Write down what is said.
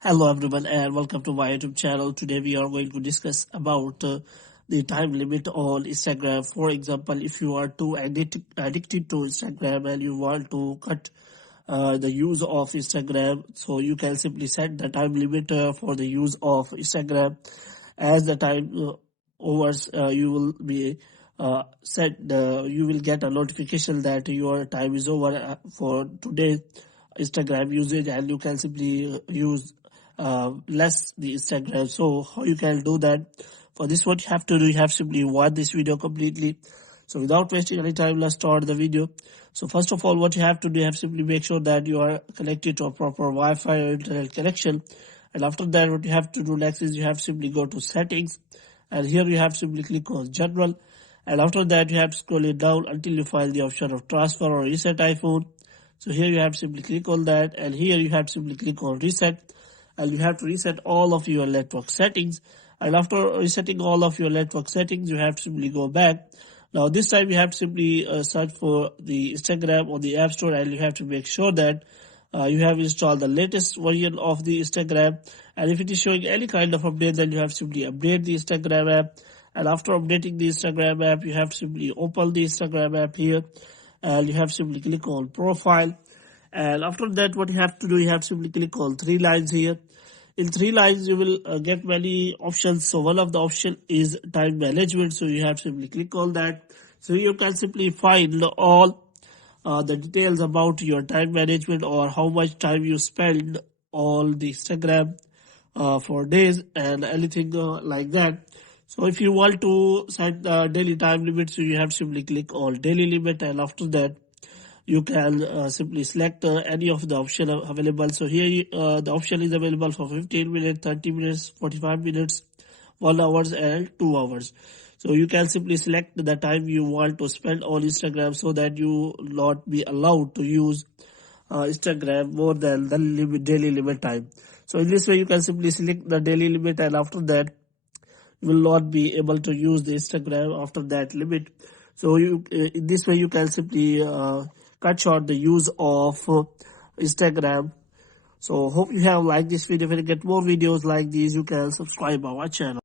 Hello everyone and welcome to my YouTube channel. Today we are going to discuss about the time limit on Instagram. For example, if you are too addicted to Instagram and you want to cut the use of Instagram, so you can simply set the time limit for the use of Instagram. As the time overs, you will be you will get a notification that your time is over for today Instagram usage, and you can simply use less the Instagram. So how you can do that? For this, what you have to do, you have simply watch this video completely. So without wasting any time, let's start the video. So first of all, what you have to do, you have simply make sure that you are connected to a proper Wi-Fi or internet connection. And after that, what you have to do next is you have simply go to settings, and here you have simply click on general. And after that, you have to scroll it down until you find the option of transfer or reset iPhone. So here you have simply click on that, and here you have simply click on reset, and you have to reset all of your network settings. And after resetting all of your network settings, you have to simply go back. Now this time you have to simply search for the Instagram on the App Store, and you have to make sure that you have installed the latest version of the Instagram. And if it is showing any kind of update, then you have to simply update the Instagram app. And after updating the Instagram app, you have to simply open the Instagram app here, and you have to simply click on profile. And after that, what you have to do, you have to simply click on three lines here. In three lines, you will get many options. So one of the option is time management. So you have to simply click on that. So you can simply find all the details about your time management, or how much time you spend on the Instagram for days and anything like that. So if you want to set the daily time limit, so you have to simply click on daily limit, and after that you can simply select any of the option available. So here the option is available for 15 minutes, 30 minutes, 45 minutes, 1 hour and 2 hours. So you can simply select the time you want to spend on Instagram, so that you not be allowed to use Instagram more than the daily limit time. So in this way you can simply select the daily limit, and after that you will not be able to use the Instagram after that limit. So you in this way you can simply cut short the use of Instagram. So hope you have liked this video. If you get more videos like these, you can subscribe our channel.